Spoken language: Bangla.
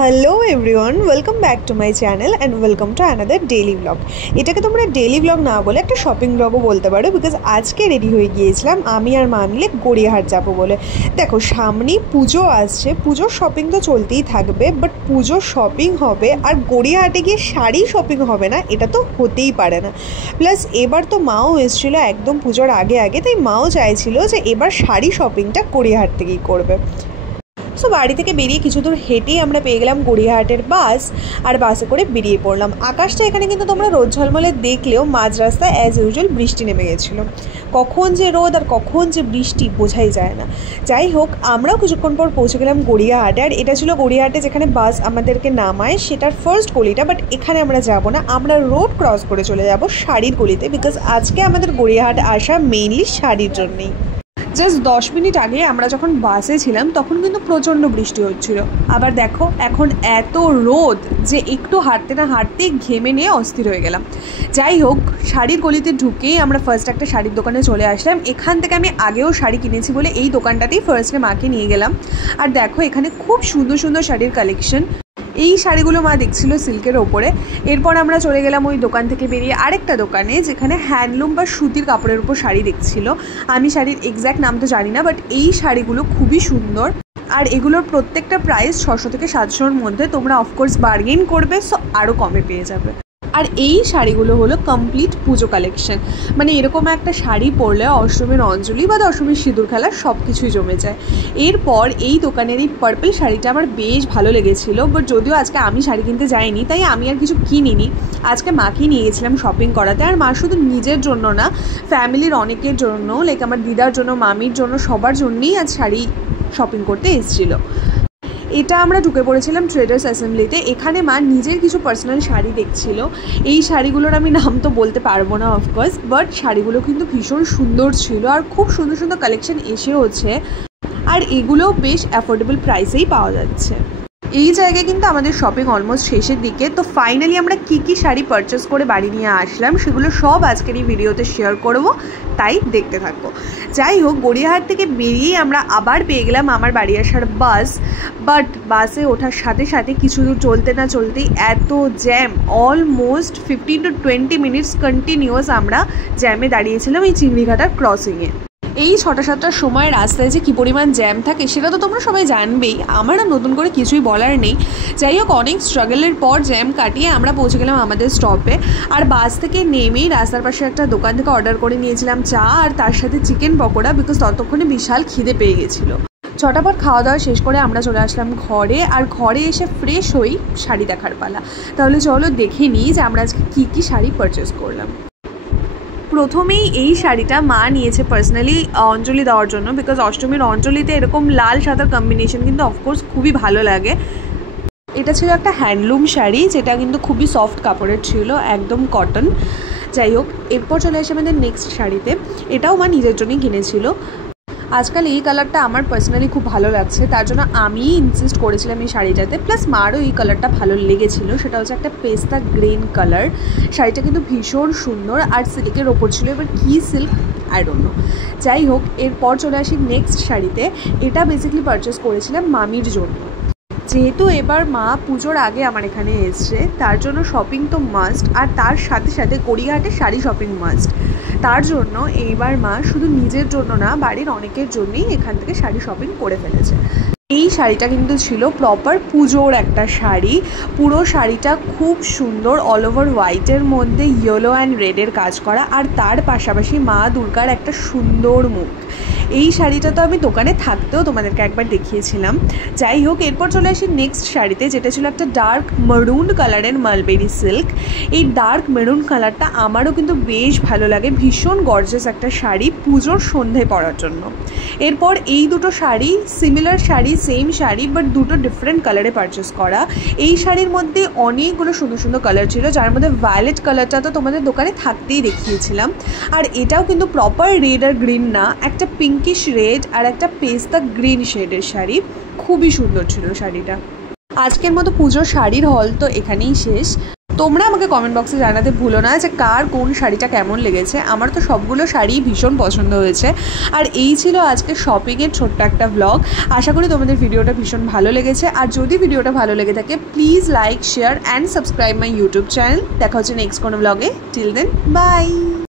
Hello everyone, welcome back to my channel and welcome to another daily blog. এটাকে তোমরা ডেইলি ব্লগ না বলে একটা শপিং ব্লগও বলতে পারো, বিকজ আজকে রেডি হয়ে গিয়েছিলাম আমি আর মা মিলে গড়িয়াহাট যাবো বলে। দেখো, সামনেই পুজো আসছে, পুজোর শপিং তো চলতেই থাকবে, বাট পুজোর শপিং হবে আর গড়িয়াহাটে গিয়ে শাড়ি শপিং হবে না, এটা তো হতেই পারে না। প্লাস এবার তো মাও এসেছিলো একদম পুজোর আগে আগে, তাই মাও চাইছিল যে এবার শাড়ি শপিংটা গড়িয়াহাট থেকেই করবে। সো বাড়ি থেকে বেরিয়ে কিছু দূর হেঁটেই আমরা পেয়ে গেলাম গড়িয়াহাটের বাস, আর বাসে করে বেরিয়ে পড়লাম। আকাশটা এখানে কিন্তু তোমরা রোদ ঝলমলে দেখলেও মাঝ রাস্তায় অ্যাজ ইউজুয়াল বৃষ্টি নেমে গেছিলো। কখন যে রোদ আর কখন যে বৃষ্টি বোঝাই যায় না। যাই হোক, আমরাও কিছুক্ষণ পর পৌঁছে গেলাম গড়িয়াহাটে। আর এটা ছিল গড়িয়াহাটে যেখানে বাস আমাদেরকে নামায়, সেটার ফার্স্ট গলিটা। বাট এখানে আমরা যাব না, আমরা রোড ক্রস করে চলে যাব শাড়ির গলিতে, বিকজ আজকে আমাদের গড়িয়াহাট আসা মেইনলি শাড়ির জন্যেই। জাস্ট 10 মিনিট আগে আমরা যখন বাসে ছিলাম তখন কিন্তু প্রচণ্ড বৃষ্টি হচ্ছিল। আবার দেখো এখন এত রোদ যে একটু হাঁটতে না হাঁটতেই ঘেমে নিয়ে অস্থির হয়ে গেলাম। যাই হোক, শাড়ির গলিতে ঢুকেই আমরা ফার্স্ট একটা শাড়ির দোকানে চলে আসলাম। এখান থেকে আমি আগেও শাড়ি কিনেছি বলে এই দোকানটাতেই ফার্স্টে মাকে নিয়ে গেলাম। আর দেখো এখানে খুব সুন্দর সুন্দর শাড়ির কালেকশন। এই শাড়িগুলো মা দেখছিল সিল্কের ওপরে। এরপর আমরা চলে গেলাম ওই দোকান থেকে বেরিয়ে আরেকটা দোকানে যেখানে হ্যান্ডলুম বা সুতির কাপড়ের উপর শাড়ি দেখছিল। আমি শাড়ির এক্স্যাক্ট নাম তো জানি না, বাট এই শাড়িগুলো খুবই সুন্দর। আর এগুলোর প্রত্যেকটা প্রাইস 600 থেকে 700-র মধ্যে। তোমরা অফকোর্স বার্গেন করবে, সো আরও কমে পেয়ে যাবে। আর এই শাড়িগুলো হলো কমপ্লিট পুজো কালেকশন। মানে এরকম একটা শাড়ি পরলে অষ্টমীর অঞ্জলি বা দশমীর সিঁদুর খেলা সব কিছুই জমে যায়। এরপর এই দোকানের এই পার্পল শাড়িটা আমার বেশ ভালো লেগেছিলো, বাট যদিও আজকে আমি শাড়ি কিনতে যাইনি তাই আমি আর কিছু কিনিনি। আজকে মাকেই নিয়ে গেছিলাম শপিং করাতে। আর মা শুধু নিজের জন্য না, ফ্যামিলির অনেকের জন্য, লাইক আমার দিদার জন্য, মামির জন্য, সবার জন্যই আজ শাড়ি শপিং করতে এসেছিলো। এটা আমরা ঢুকে পড়েছিলাম ট্রেডার্স অ্যাসেম্বলিতে। এখানে মা নিজের কিছু পার্সোনাল শাড়ি দেখছিল। এই শাড়িগুলোর আমি নাম তো বলতে পারবো না অফকোর্স, বাট শাড়িগুলো কিন্তু ভীষণ সুন্দর ছিল আর খুব সুন্দর সুন্দর কালেকশন এসেও হচ্ছে। আর এগুলোও বেশ অ্যাফোর্ডেবল প্রাইসেই পাওয়া যাচ্ছে। এই জায়গায় কিন্তু আমাদের শপিং অলমোস্ট শেষের দিকে। তো ফাইনালি আমরা কী শাড়ি পারচেস করে বাড়ি নিয়ে আসলাম সেগুলো সব আজকের এই ভিডিওতে শেয়ার করব, তাই দেখতে থাকবো। যাই হোক, গড়িয়াহাট থেকে বেরিয়েই আমরা আবার পেয়ে গেলাম আমার বাড়ি আসার বাস। বাট বাসে ওঠার সাথে সাথে কিছু দূর চলতে না চলতেই এত jam, almost 15 to 20 minutes continuous আমরা জ্যামে দাঁড়িয়েছিলাম এই চিংড়িঘাটার ক্রসিংয়ে। এই 6টা-7টার সময় রাস্তায় যে কী পরিমাণ জ্যাম থাকে সেটা তো তোমরা সবাই জানবেই, আমার আর নতুন করে কিছুই বলার নেই। যাই হোক, অনেক স্ট্রাগলের পর জ্যাম কাটিয়ে আমরা পৌঁছে গেলাম আমাদের স্টপে। আর বাস থেকে নেমেই রাস্তার পাশে একটা দোকান থেকে অর্ডার করে নিয়েছিলাম চা আর তার সাথে চিকেন পকোড়া, বিকজ ততক্ষণে বিশাল খিদে পেয়ে গেছিলো। ছটাপট খাওয়া দাওয়া শেষ করে আমরা চলে আসলাম ঘরে। আর ঘরে এসে ফ্রেশ হই, শাড়ি দেখার পালা। তাহলে চলো দেখে নিই যে আমরা আজকে কী শাড়ি পারচেস করলাম। প্রথমেই এই শাড়িটা মা নিয়েছে পার্সোনালি অঞ্জলি দেওয়ার জন্য, বিকজ অষ্টমীর অঞ্জলিতে এরকম লাল সাদার কম্বিনেশন কিন্তু অফকোর্স খুবই ভালো লাগে। এটা ছিল একটা হ্যান্ডলুম শাড়ি, যেটা কিন্তু খুবই সফট কাপড়ের ছিল, একদম কটন। যাই হোক, এরপর চলে আসে আমাদের নেক্সট শাড়িতে। এটাও মা নিজের জন্যই কিনেছিল। আজকাল এই কালারটা আমার পার্সোনালি খুব ভালো লাগছে, তার জন্য আমি ইনসিস্ট করেছিলাম এই শাড়িটাতে। প্লাস মারও এই কালারটা ভালো লেগেছিলো, সেটা হচ্ছে একটা পেস্তা গ্রিন কালার। শাড়িটা কিন্তু ভীষণ সুন্দর আর সিল্কের ওপর ছিল। এবার কী সিল্ক আই ডোন্ট নো। যাই হোক, এরপর চলে আসি নেক্সট শাড়িতে। এটা বেসিক্যালি পারচেস করেছিলাম মামির জন্য। যেহেতু এবার মা পুজোর আগে আমার এখানে এসছে, তার জন্য শপিং তো মাস্ট, আর তার সাথে সাথে গড়িয়াহাটে শাড়ি শপিং মাস্ট। তার জন্য এইবার মা শুধু নিজের জন্য না, বাড়ির অনেকের জন্যই এখান থেকে শাড়ি শপিং করে ফেলেছে। এই শাড়িটা কিন্তু ছিল প্রপার পুজোর একটা শাড়ি। পুরো শাড়িটা খুব সুন্দর, অল ওভার হোয়াইটের মধ্যে ইয়েলো অ্যান্ড রেডের কাজ করা, আর তার পাশাপাশি মা দুর্গার একটা সুন্দর মুখ। এই শাড়িটা তো আমি দোকানে থাকতেও তোমাদেরকে একবার দেখিয়েছিলাম। যাই হোক, এরপর চলে আসি নেক্সট শাড়িতে, যেটা ছিল একটা ডার্ক মেরুন কালারের মালবেরি সিল্ক। এই ডার্ক মেরুন কালারটা আমারও কিন্তু বেশ ভালো লাগে, ভীষণ গর্জিয়াস একটা শাড়ি পুজোর সন্ধ্যায় পরার জন্য। এরপর এই দুটো sari similar sari, same sari, but দুটো ডিফারেন্ট কালারে পারচেস করা। এই শাড়ির মধ্যে অনেকগুলো সুন্দর সুন্দর কালার ছিল, যার মধ্যে ভায়োলেট কালারটা তো তোমাদের দোকানে থাকতেই দেখিয়েছিলাম। আর এটাও কিন্তু প্রপার রেড আর গ্রিন না, একটা পিঙ্কিশ রেড আর একটা পেস্তা গ্রিন শেডের শাড়ি। খুবই সুন্দর ছিল শাড়িটা। আজকের মতো পুজোর শাড়ির হল তো এখানেই শেষ। তোমরা আমাকে কমেন্ট বক্সে জানাতে ভুলো না যে কার কোন শাড়িটা কেমন লেগেছে। আমার তো সবগুলো শাড়িই ভীষণ পছন্দ হয়েছে। আর এই ছিল আজকে শপিংয়ের ছোট্ট একটা ব্লগ। আশা করি তোমাদের ভিডিওটা ভীষণ ভালো লেগেছে। আর যদি ভিডিওটা ভালো লেগে থাকে please like, share and subscribe my YouTube channel. দেখা হচ্ছে নেক্সট কোনো ব্লগে। Till then by.